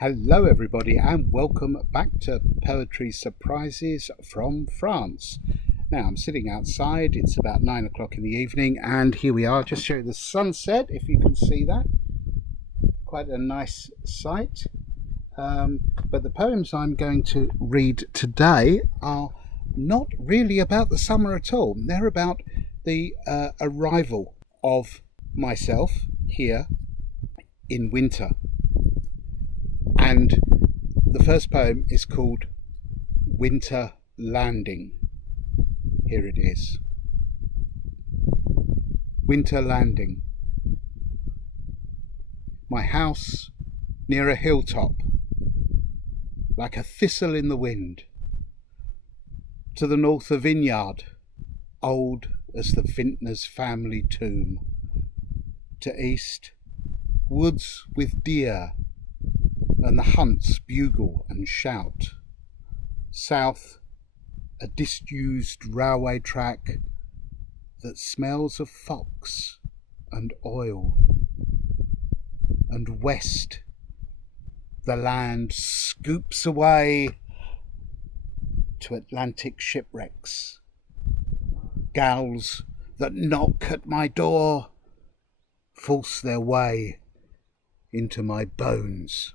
Hello everybody and welcome back to Poetry Surprises from France. Now I'm sitting outside, it's about 9 o'clock in the evening, and here we are, just showing the sunset, if you can see that. Quite a nice sight. But the poems I'm going to read today are not really about the summer at all. They're about the arrival of myself here in winter. And the first poem is called Winter Landing. Here it is. Winter Landing. My house near a hilltop, like a thistle in the wind. To the north a vineyard, old as the vintner's family tomb. To east, woods with deer, and the hunts bugle and shout. South, a disused railway track that smells of fox and oil. And west, the land scoops away to Atlantic shipwrecks. Gals that knock at my door force their way into my bones.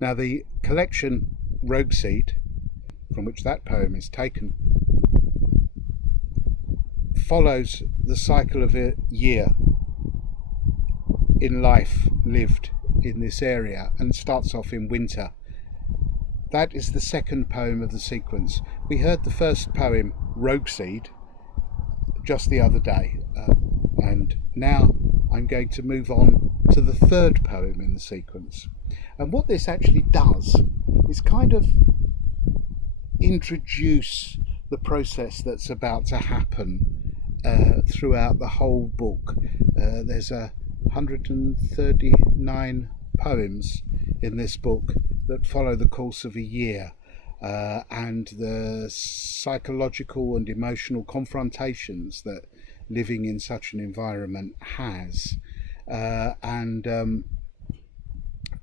Now the collection Rogue Seed, from which that poem is taken, follows the cycle of a year in life lived in this area and starts off in winter. That is the second poem of the sequence. We heard the first poem, Rogue Seed, just the other day, and now I'm going to move on to the third poem in the sequence. And what this actually does is kind of introduce the process that's about to happen throughout the whole book. There's 139 poems in this book that follow the course of a year, and the psychological and emotional confrontations that living in such an environment has.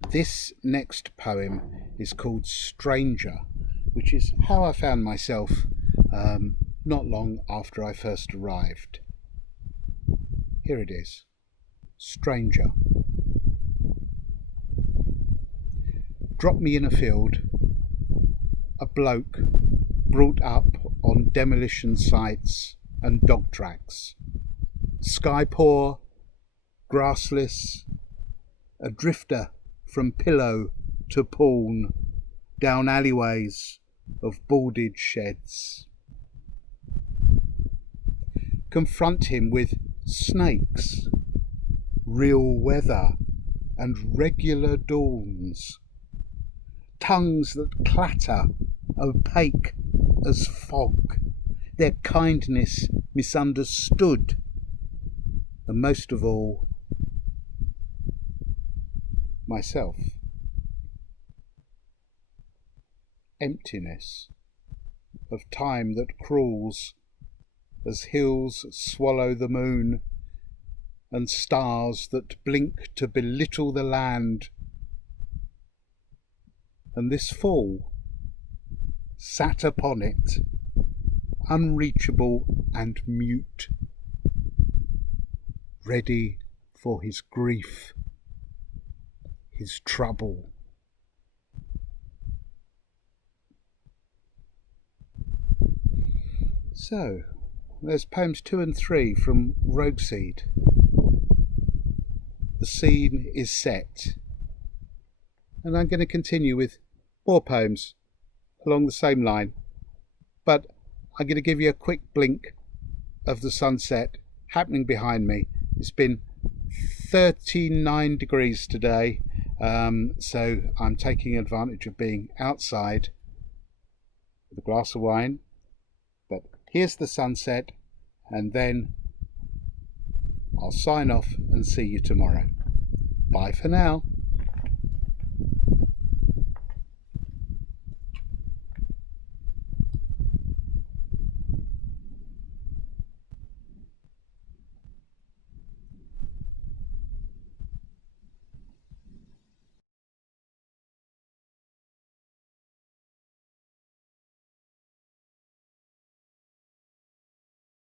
This next poem is called Stranger, which is how I found myself not long after I first arrived. Here it is. Stranger. Drop me in a field, a bloke brought up on demolition sites and dog tracks. Sky poor, grassless, a drifter from pillow to pawn, down alleyways of boarded sheds. Confront him with snakes, real weather and regular dawns, tongues that clatter, opaque as fog, their kindness misunderstood, and most of all, myself. Emptiness of time that crawls as hills swallow the moon, and stars that blink to belittle the land. And this fall sat upon it, unreachable and mute, ready for his grief, his trouble. So, there's poems 2 and 3 from Rogue Seed. The scene is set, and I'm going to continue with more poems along the same line, but I'm going to give you a quick blink of the sunset happening behind me. It's been 39 degrees today, so I'm taking advantage of being outside with a glass of wine. But here's the sunset, and then I'll sign off and see you tomorrow. Bye for now.